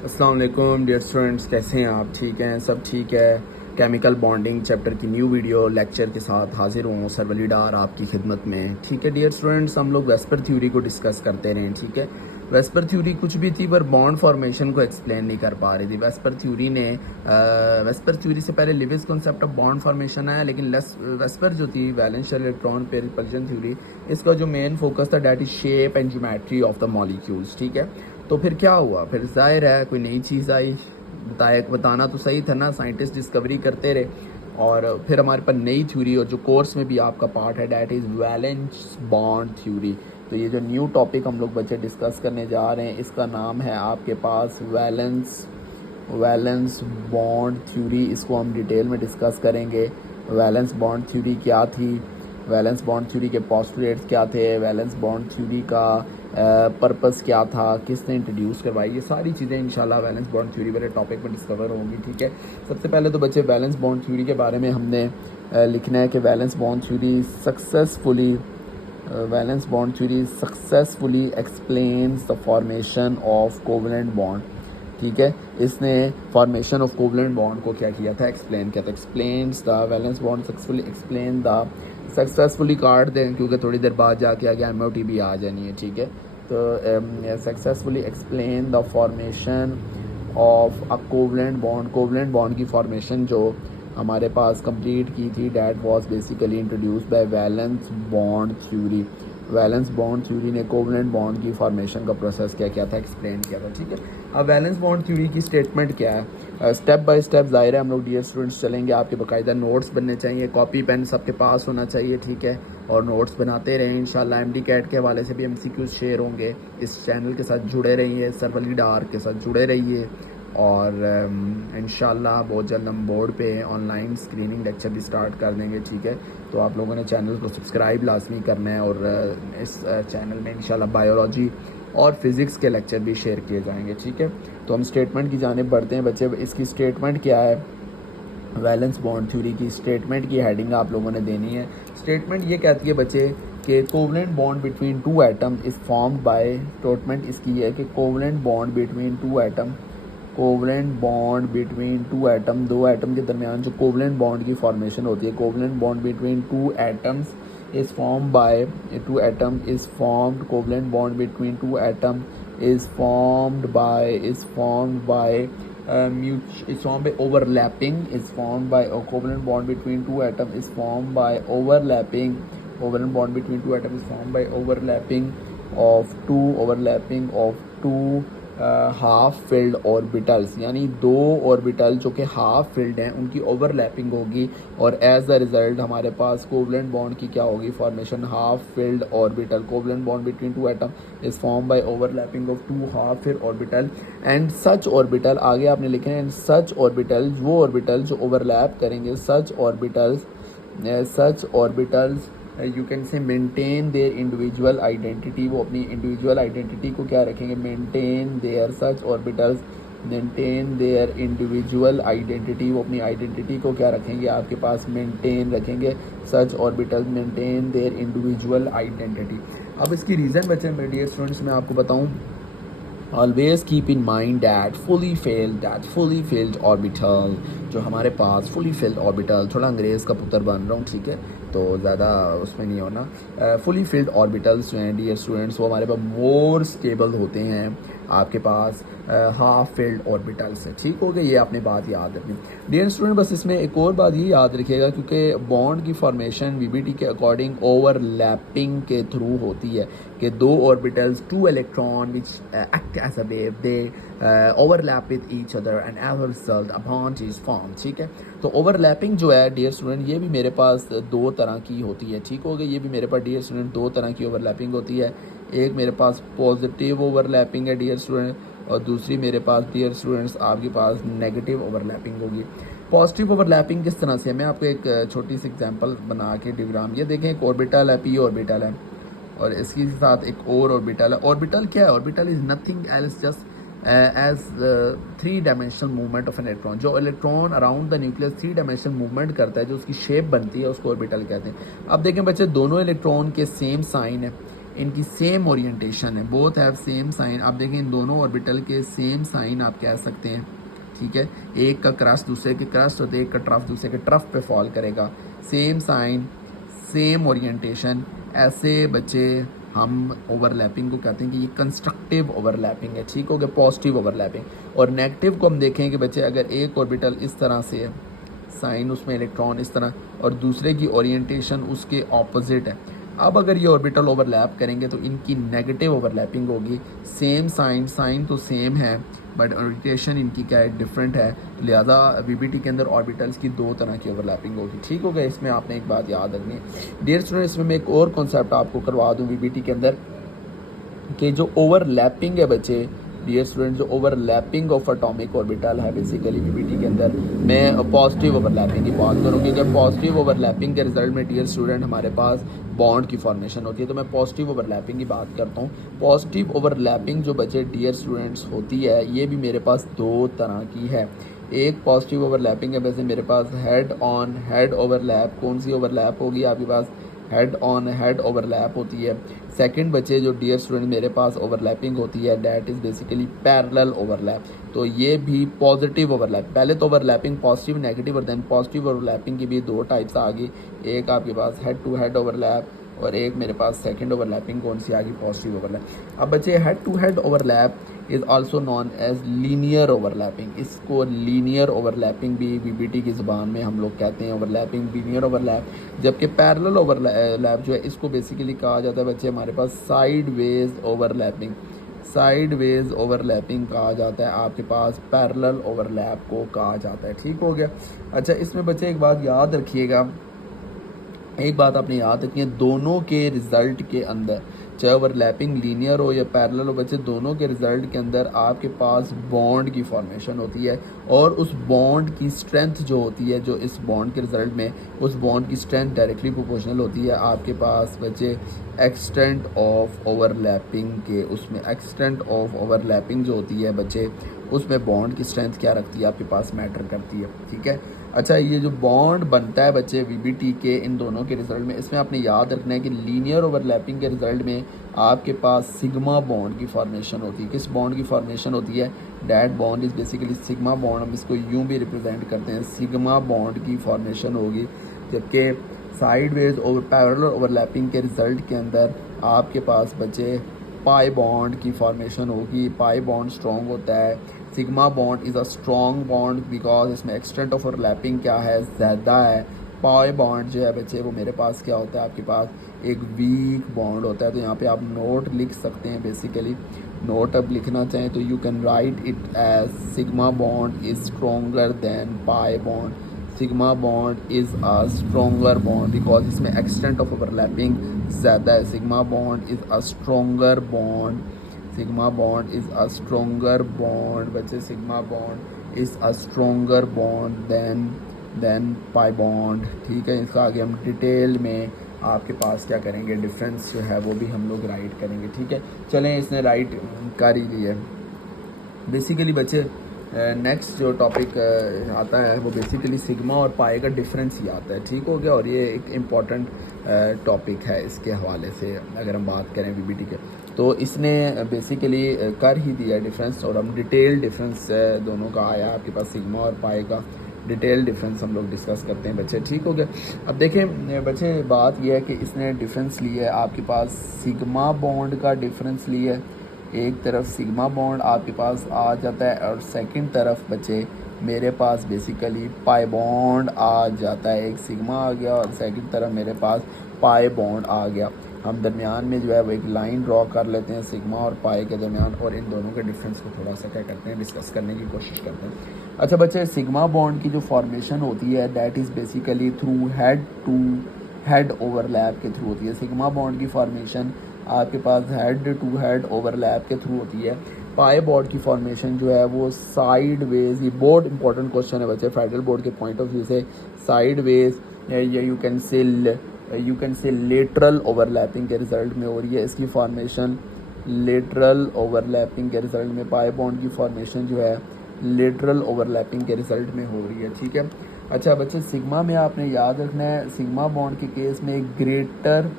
अस्सलाम वालेकुम dear students, कैसे हैं आप? ठीक हैं? सब ठीक है? केमिकल बॉन्डिंग चैप्टर की न्यू वीडियो लेक्चर के साथ हाजिर हूँ, सर वली डार आपकी खिदमत में। ठीक है डियर स्टूडेंट्स, हम लोग वेस्पर थ्योरी को डिस्कस करते रहे। ठीक है, वेस्पर थ्योरी कुछ भी थी पर बॉन्ड फॉर्मेशन को एक्सप्लेन नहीं कर पा रही थी। वेस्पर थ्योरी से पहले Lewis concept of bond formation आया, लेकिन वेस्पर जो थी वैलेंशियल इलेक्ट्रॉन पेयर रिपल्शन थ्योरी, इसका जो मेन फोकस था that is shape and geometry of the molecules. ठीक है, तो फिर क्या हुआ? फिर जाहिर है कोई नई चीज़ आई, बताना तो सही था ना, साइंटिस्ट डिस्कवरी करते रहे और फिर हमारे पास नई थ्योरी, और जो कोर्स में भी आपका पार्ट है that is valence bond theory. तो ये जो न्यू टॉपिक हम लोग बच्चे डिस्कस करने जा रहे हैं, इसका नाम है आपके पास वैलेंस बॉन्ड थ्योरी। इसको हम डिटेल में डिस्कस करेंगे। वैलेंस बॉन्ड थ्योरी क्या थी, वैलेंस बॉन्ड थ्योरी के पोस्टुलेट्स क्या थे, वैलेंस बॉन्ड थ्योरी का पर्पस क्या था, किसने इंट्रोड्यूस करवाई, ये सारी चीज़ें इंशाल्लाह वैलेंस बॉन्ड थ्योरी वाले टॉपिक में डिस्कवर होंगी। ठीक है, सबसे पहले तो बच्चे वैलेंस बॉन्ड थ्योरी के बारे में हमने लिखना है कि valence bond theory successfully explains the formation of covalent bond. ठीक है, इसने फॉर्मेशन ऑफ कोवलेंट बॉन्ड को क्या किया था, एक्सप्लेन किया था। Explains the valence bond successfully काट दें क्योंकि थोड़ी देर बाद जाके आगे MOT भी आ जानी है। ठीक है, तो successfully explain the formation of a covalent bond की फॉर्मेशन जो हमारे पास कंप्लीट की थी, that was basically introduced by valence bond theory. Valence bond theory ने कोवलेंट बॉन्ड की फॉर्मेशन का प्रोसेस क्या किया था, एक्सप्लेन किया था। ठीक है, अब वैलेंस बॉन्ड थ्योरी की स्टेटमेंट क्या है, स्टेप बाय स्टेप ज़ाहिर है हम लोग डियर स्टूडेंट्स चलेंगे। आपके बाकायदा नोट्स बनने चाहिए, कॉपी पेन सबके पास होना चाहिए। ठीक है, और नोट्स बनाते रहें इंशाल्लाह। MD कैट के हवाले से भी MCQs शेयर होंगे। इस चैनल के साथ जुड़े रहिए, सर वली डार के साथ जुड़े रहिए, और इंशाल्लाह बहुत जल्द हम बोर्ड पे ऑनलाइन स्क्रीनिंग लेक्चर भी स्टार्ट कर देंगे। ठीक है, तो आप लोगों ने चैनल को सब्सक्राइब लाजमी करना है, और इस चैनल में इंशाल्लाह बायोलॉजी और फिज़िक्स के लेक्चर भी शेयर किए जाएंगे। ठीक है, तो हम स्टेटमेंट की जानिब बढ़ते हैं बच्चे। इसकी स्टेटमेंट क्या है, वैलेंस बॉन्ड थ्योरी की स्टेटमेंट की हेडिंग आप लोगों ने देनी है। स्टेटमेंट ये कहती है बच्चे कि covalent bond between two atom is formed by, statement इसकी है कि covalent bond between two atom, दो एटम के दरमियान जो कोवलेंट बॉन्ड की फॉर्मेशन होती है, covalent bond between two atoms is formed by two atom is formed covalent bond between two atom is formed by overlapping, is formed by a covalent bond between two atom is formed by overlapping, covalent bond between two atom is formed by overlapping of two half filled orbitals, यानी दो orbital जो कि half filled हैं उनकी overlapping होगी, और as the result हमारे पास covalent bond की क्या होगी, formation half filled orbital. Covalent bond between two atom is form by overlapping of two half filled orbital and such orbital, आगे आपने लिखे हैं सच ऑर्बिटल, वो ऑर्बिटल जो ओवरलैप करेंगे, such orbitals you can say maintain their individual identity, वो अपनी individual identity को क्या रखेंगे, maintain their such orbitals maintain their individual identity, वो अपनी आइडेंटिटी को क्या रखेंगे, आपके पास मेंटेन रखेंगे, such orbitals maintain their individual identity. अब इसकी रीज़न बच्चे मेरे डियर स्टूडेंट्स मैं आपको बताऊँ, always keep in mind that fully filled orbital, जो हमारे पास फुली फिल्ड ऑर्बिटल, थोड़ा अंग्रेज़ का पुत्र बन रहा हूँ, ठीक है, तो ज़्यादा उसमें नहीं होना। फुली फिल्ड ऑर्बिटल्स जो हैं डियर स्टूडेंट्स, वो हमारे पास मोर स्टेबल होते हैं आपके पास हाफ फिल्ड ऑर्बिटल से। ठीक हो गया, ये आपने बात याद रखनी डियर स्टूडेंट। बस इसमें एक और बात ये याद रखिएगा, क्योंकि बॉन्ड की फॉर्मेशन VBT के अकॉर्डिंग ओवरलैपिंग के थ्रू होती है, कि दो orbitals, two electron which act as a wave, they overlap with each other and as a result a bond is form. ठीक है, तो ओवरलैपिंग जो है डियर स्टूडेंट, ये भी मेरे पास दो तरह की होती है। ठीक हो गया, ये भी मेरे पास डियर स्टूडेंट दो तरह की ओवरलैपिंग होती है। एक मेरे पास पॉजिटिव ओवरलैपिंग है डियर स्टूडेंट, और दूसरी मेरे पास डियर स्टूडेंट्स आपके पास नेगेटिव ओवरलैपिंग होगी। पॉजिटिव ओवरलैपिंग किस तरह से है, मैं आपको एक छोटी सी एग्जांपल बना के डिग्राम, ये देखें एक ऑर्बिटल है, P ऑर्बिटल है, और इसके साथ एक और ऑर्बिटल है। ऑर्बिटल क्या है, orbital is nothing else just as three dimensional movement of an electron. जो electron around the nucleus three dimensional movement करता है, जो उसकी शेप बनती है, उसको ऑर्बिटल कहते हैं। अब देखें बच्चे, दोनों इलेक्ट्रॉन के सेम साइन है, इनकी सेम ओरिएंटेशन है, बोथ हैव सेम साइन। आप देखें इन दोनों ऑर्बिटल के सेम साइन आप कह सकते हैं, ठीक है। एक का क्रस्ट दूसरे के क्रस्ट और एक का ट्रफ दूसरे के ट्रफ पे फॉल करेगा, सेम साइन सेम ओरिएंटेशन। ऐसे बच्चे हम ओवरलैपिंग को कहते हैं कि ये कंस्ट्रक्टिव ओवरलैपिंग है, ठीक हो गया, पॉजिटिव ओवरलैपिंग। और नेगेटिव को हम देखें कि बच्चे अगर एक ऑर्बिटल इस तरह से है, साइन उसमें इलेक्ट्रॉन इस तरह, और दूसरे की ओरिएंटेशन उसके ऑपोजिट है, अब अगर ये ऑर्बिटल ओवरलैप करेंगे तो इनकी नेगेटिव ओवरलैपिंग होगी। सेम साइन, साइन तो सेम है बट ओरिएंटेशन इनकी क्या है, डिफरेंट है, लिहाजा वीबीटी के अंदर ऑर्बिटल्स की दो तरह की ओवरलैपिंग होगी, ठीक हो गया। इसमें आपने एक बात याद रखनी है डियर स्टूडेंट्स। इसमें मैं एक और कॉन्सेप्ट आपको करवा दूँ वीबीटी के अंदर कि जो ओवरलैपिंग है बच्चे, डियर स्टूडेंट, जो ओवरलैपिंग ऑफ एटॉमिक ऑर्बिटल है बेसिकली वीबीटी के अंदर, मैं पॉजिटिव ओवरलैपिंग की बात करूँ क्योंकि पॉजिटिव ओवरलैपिंग के रिजल्ट में डियर स्टूडेंट हमारे पास बॉन्ड की फॉर्मेशन होती है, तो मैं पॉजिटिव ओवरलैपिंग की बात करता हूँ। पॉजिटिव ओवरलैपिंग जो बच्चे डियर स्टूडेंट्स होती है ये भी मेरे पास दो तरह की है। एक पॉजिटिव ओवरलैपिंग है वैसे मेरे पास हेड ऑन हेड ओवरलैप, कौन सी ओवरलैप होगी आपके पास, हेड ऑन हेड ओवरलैप होती है। सेकंड बच्चे जो डियर स्टूडेंट मेरे पास ओवरलैपिंग होती है that is basically parallel overlap, तो ये भी पॉजिटिव ओवरलैप। पहले तो ओवरलैपिंग पॉजिटिव नेगेटिव और देन पॉजिटिव ओवरलैपिंग की भी दो टाइप्स आ गई, एक आपके पास हेड टू हेड ओवरलैप और एक मेरे पास सेकंड ओवरलैपिंग कौन सी आ गई, पॉजिटिव ओवरलैप। अब बच्चे head to head overlap is also known as linear overlapping, इसको लीनियर ओवरलैपिंग भी वीबीटी की ज़ुबान में हम लोग कहते हैं ओवरलैपिंग, लीनियर ओवरलैप। जबकि पैरेलल ओवरलैप जो है इसको बेसिकली कहा जाता है बच्चे हमारे पास sideways overlapping, sideways overlapping कहा जाता है, आपके पास पैरेलल ओवरलैप को कहा जाता है, ठीक हो गया। अच्छा इसमें बच्चे एक बात याद रखिएगा, एक बात आपने याद रखनी है, दोनों के रिज़ल्ट के अंदर चाहे ओवरलैपिंग लीनियर हो या पैरेलल हो बच्चे, दोनों के रिज़ल्ट के अंदर आपके पास बॉन्ड की फॉर्मेशन होती है और उस बॉन्ड की स्ट्रेंथ जो होती है, जो इस बॉन्ड के रिज़ल्ट में उस बॉन्ड की स्ट्रेंथ डायरेक्टली प्रोपोर्शनल होती है आपके पास बच्चे एक्सटेंट ऑफ ओवरलैपिंग के, उसमें एक्सटेंट ऑफ ओवरलैपिंग जो होती है बच्चे उसमें बॉन्ड की स्ट्रेंथ क्या रखती है आपके पास मैटर करती है, ठीक है। अच्छा ये जो बॉन्ड बनता है बच्चे वीबीटी के इन दोनों के रिजल्ट में, इसमें आपने याद रखना है कि लीनियर ओवरलैपिंग के रिजल्ट में आपके पास सिग्मा बॉन्ड की फॉर्मेशन होती है। किस बॉन्ड की फॉर्मेशन होती है, that bond is basically sigma bond, हम इसको यूं भी रिप्रेजेंट करते हैं, सिग्मा बॉन्ड की फॉर्मेशन होगी। जबकि sideways over parallel overlapping के रिजल्ट के अंदर आपके पास बच्चे पाई बॉन्ड की फॉर्मेशन होगी, पाई बॉन्ड स्ट्रॉन्ग होता है। Sigma bond is a strong bond because इसमें एक्सटेंट ऑफ ओवरलैपिंग क्या है, ज़्यादा है। पाई बॉन्ड जो है बच्चे वो मेरे पास क्या होता है, आपके पास एक वीक बॉन्ड होता है। तो यहाँ पे आप नोट लिख सकते हैं, बेसिकली नोट अब लिखना चाहें तो you can write it as sigma bond is stronger than pi bond, sigma bond is a stronger bond because इसमें एक्सटेंट ऑफ ओवरलैपिंग ज़्यादा है। Sigma bond is a stronger bond, sigma bond is a stronger bond बच्चे, sigma bond is a stronger bond than pi bond, ठीक है। इसका आगे हम detail में आपके पास क्या करेंगे, डिफरेंस जो है वो भी हम लोग राइट करेंगे, ठीक है। चलें इसने राइट कर ही दी है। बेसिकली बच्चे नेक्स्ट जो टॉपिक आता है वो बेसिकली सिग्मा और पाई का डिफरेंस ही आता है, ठीक हो गया। और ये एक इम्पॉर्टेंट टॉपिक है इसके हवाले से अगर हम बात करें वीबीटी के, तो इसने बेसिकली कर ही दिया डिफरेंस और हम डिटेल डिफरेंस दोनों का आया आपके पास, सिग्मा और पाई का डिटेल डिफरेंस हम लोग डिस्कस करते हैं बच्चे, ठीक हो गया। अब देखें बच्चे बात यह है कि इसने डिफरेंस लिया है आपके पास सिग्मा बॉन्ड का डिफरेंस लिया है, एक तरफ सिग्मा बॉन्ड आपके पास आ जाता है और सेकंड तरफ बच्चे मेरे पास बेसिकली पाई बॉन्ड आ जाता है। एक सिग्मा आ गया और सेकंड तरफ मेरे पास पाई बॉन्ड आ गया। हम दरमियान में जो है वो एक लाइन ड्रॉ कर लेते हैं सिग्मा और पाई के दरमियान और इन दोनों के डिफरेंस को थोड़ा सा क्या करते हैं, डिस्कस करने की कोशिश करते हैं। अच्छा बच्चे सिग्मा बॉन्ड की जो फॉर्मेशन होती है that is basically through head to head overlap के थ्रू होती है। सिग्मा बॉन्ड की फॉर्मेशन आपके पास हेड टू हेड ओवरलैप के थ्रू होती है। पाई बॉन्ड की फॉर्मेशन जो है वो साइड वेज, ये बहुत इंपॉर्टेंट क्वेश्चन है बच्चे फेडरल बोर्ड के पॉइंट ऑफ व्यू से, साइड वेज या यू कैन से लेटरल ओवरलैपिंग के रिजल्ट में हो रही है इसकी फॉर्मेशन, लेटरल ओवरलैपिंग के रिजल्ट में पाई बॉन्ड की फॉर्मेशन जो है लेटरल ओवरलैपिंग के रिजल्ट में हो रही है, ठीक है। अच्छा बच्चे सिग्मा में आपने याद रखना है, सिग्मा बॉन्ड के केस में greater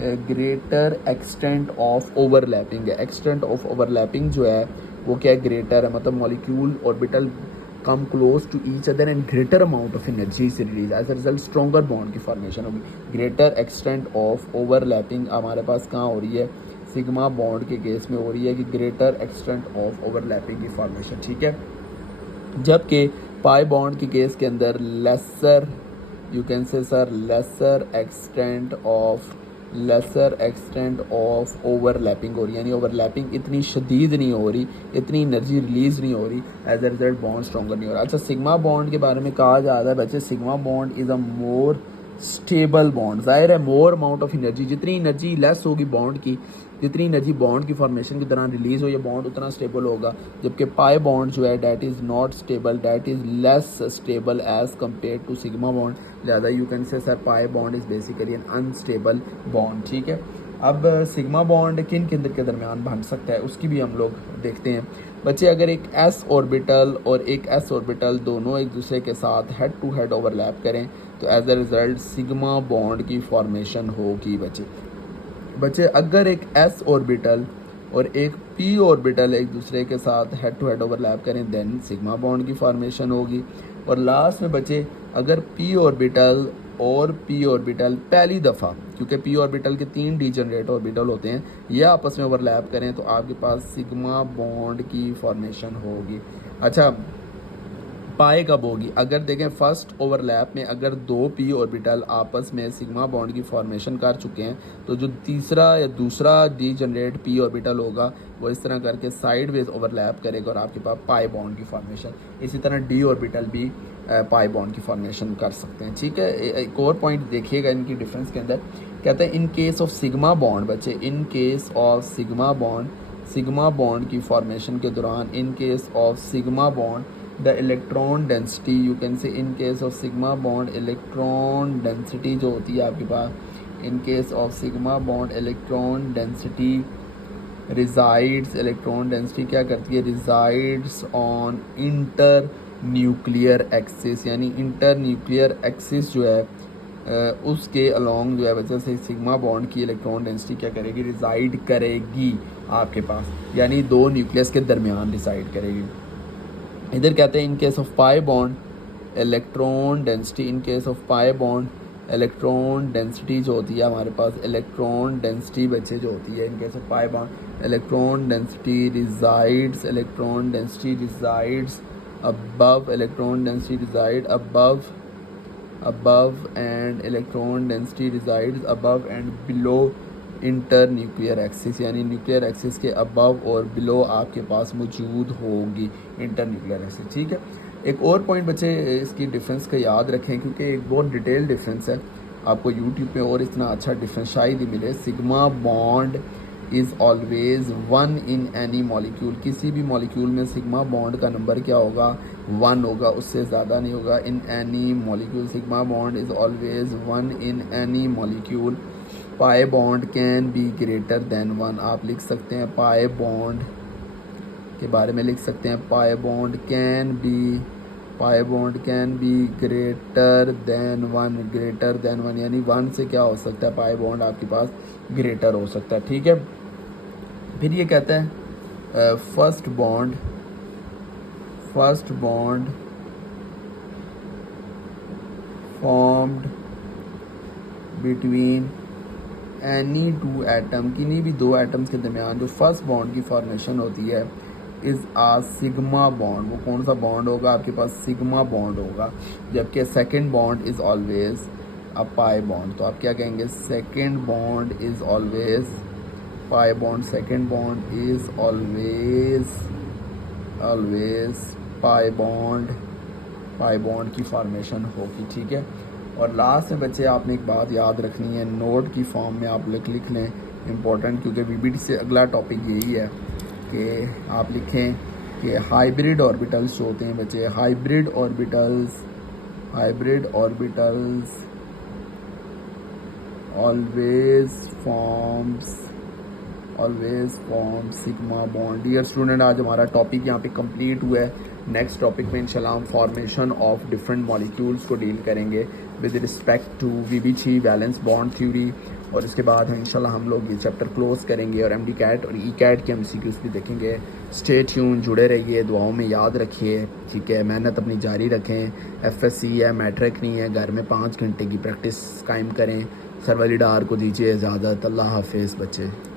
greater extent of overlapping है। एक्सटेंट ऑफ ओवरलैपिंग जो है वो क्या है, ग्रेटर है, मतलब molecule orbital come close to each other and greater amount of energy से release, as a result stronger bond की फॉर्मेशन होगी। ग्रेटर एक्सटेंट ऑफ ओवरलैपिंग हमारे पास कहाँ हो रही है, सिग्मा बॉन्ड के केस में हो रही है कि ग्रेटर एक्सटेंट ऑफ ओवरलैपिंग की फॉर्मेशन, ठीक है। जबकि पाई बॉन्ड के केस के अंदर lesser, you can say sir lesser extent of overlapping हो रही है, यानी ओवरलैपिंग इतनी शदीद नहीं हो रही, इतनी एनर्जी रिलीज नहीं हो रही, as a result bond stronger नहीं हो रहा। अच्छा, सिग्मा बॉन्ड के बारे में कहा जाता है बच्चे, sigma bond is a more stable bond. जाहिर है मोर अमाउंट ऑफ एनर्जी, जितनी एनर्जी लेस होगी बॉन्ड की, जितनी एनर्जी बॉन्ड की फॉर्मेशन के दौरान रिलीज हो, ये बॉन्ड उतना स्टेबल होगा। जबकि पाई बॉन्ड जो है that is not stable, that is less stable as compare to sigma bond. लिहाजा you can say sir pi bond is basically an unstable bond, ठीक है। अब सिग्मा बॉन्ड किन केंद्र के दरमियान बन सकता है उसकी भी हम लोग देखते हैं बच्चे। अगर एक एस ऑर्बिटल और एक एस ऑर्बिटल दोनों एक दूसरे के साथ हेड टू हेड ओवरलैप करें तो as a result sigma bond की फॉर्मेशन होगी बच्चे। अगर एक एस ऑर्बिटल और एक पी ऑर्बिटल एक दूसरे के साथ हेड टू हेड ओवरलैप करें देन सिग्मा बॉन्ड की फॉर्मेशन होगी। और लास्ट में बच्चे, अगर पी ऑर्बिटल और पी ऑर्बिटल पहली दफ़ा, क्योंकि पी ऑर्बिटल के 3 डीजनरेट ऑर्बिटल होते हैं, ये आपस में ओवरलैप करें तो आपके पास सिग्मा बॉन्ड की फॉर्मेशन होगी। अच्छा, पाए कब होगी, अगर देखें फर्स्ट ओवरलैप में अगर 2 पी ऑर्बिटल आपस में सिग्मा बॉन्ड की फॉर्मेशन कर चुके हैं तो जो तीसरा या दूसरा डीजनरेट पी ऑर्बिटल होगा वो इस तरह करके साइडवेज ओवरलैप करेगा और आपके पास पाई बॉन्ड की फॉर्मेशन, इसी तरह डी ऑर्बिटल भी पाई बॉन्ड की फॉर्मेशन कर सकते हैं, ठीक है। एक और पॉइंट देखिएगा इनकी डिफरेंस के अंदर, कहते हैं in case of sigma bond बच्चे, in case of sigma bond की फॉर्मेशन के दौरान, in case of sigma bond the electron density, you can say in case of sigma bond electron density जो होती है आपके पास, in case of sigma bond electron density resides, electron density क्या करती है, resides on इंटर एक्सिस, यानी inter axis जो है उसके अलोंग जो है वजह से सिग्मा बॉन्ड की इलेक्ट्रॉन डेंसिटी क्या करेगी, रिजाइड करेगी आपके पास, यानी 2 न्यूक्लियस के दरमियान रिसाइड करेगी। इधर कहते हैं in case of pi bond electron density, in case of pi bond electron density जो होती है हमारे पास, इलेक्ट्रॉन डेंसिटी बच्चे जो होती है in case of pi bond electron density resides above, electron density reside above and electron density resides above and below internuclear axis, यानी nuclear axis के अबव और बिलो आपके पास मौजूद होगी इंटर न्यूक्लियर एक्सिस, ठीक है। एक और पॉइंट बच्चे इसकी डिफरेंस का याद रखें क्योंकि एक बहुत डिटेल डिफरेंस है, आपको यूट्यूब पे और इतना अच्छा डिफरेंस शायद ही मिले। Sigma bond is always 1 in any molecule, किसी भी मॉलिक्यूल में सिग्मा बॉन्ड का नंबर क्या होगा, 1 होगा, उससे ज़्यादा नहीं होगा। In any molecule sigma bond is always 1 in any molecule. Pi bond can be greater than 1, आप लिख सकते हैं पाई बॉन्ड के बारे में लिख सकते हैं pi bond can be greater than 1, यानी 1 से क्या हो सकता है, पाई बॉन्ड आपके पास ग्रेटर हो सकता है, ठीक है। फिर ये कहता है first bond formed between any 2 atom, किन्हीं भी 2 एटम्स के दरमियान जो फर्स्ट बॉन्ड की फॉर्मेशन होती है इज़ आ सिग्मा बॉन्ड, वो कौन सा बॉन्ड होगा आपके पास, सिग्मा बॉन्ड होगा। जबकि second bond is always a pi bond, तो आप क्या कहेंगे, second bond is always pi bond, second bond is always pi bond की फॉर्मेशन होगी, ठीक है। और लास्ट में बच्चे आपने एक बात याद रखनी है, नोट की फॉर्म में आप लिख लें, इम्पोर्टेंट, क्योंकि वीबीटी से अगला टॉपिक यही है कि आप लिखें कि हाइब्रिड ऑर्बिटल्स जो होते हैं बच्चे, hybrid orbitals always form sigma bond. Dear student, आज हमारा टॉपिक यहाँ पे कंप्लीट हुआ है। नेक्स्ट टॉपिक में इंशाल्लाह हम फॉर्मेशन ऑफ डिफरेंट मॉलिक्यूल्स को डील करेंगे with respect to VBT, valence bond theory और इसके बाद इंशाल्लाह हम लोग ये चैप्टर क्लोज़ करेंगे और एमडी कैट और ई कैट के MCQs भी देखेंगे। स्टे ट्यून, जुड़े रहिए, दुआओं में याद रखिए, ठीक है। मेहनत अपनी जारी रखें। FSC है, मैट्रिक नहीं है, घर में 5 घंटे की प्रैक्टिस कायम करें। सरवली डार को दीजिए इजाज़त। अल्लाह हाफिज़ बच्चे।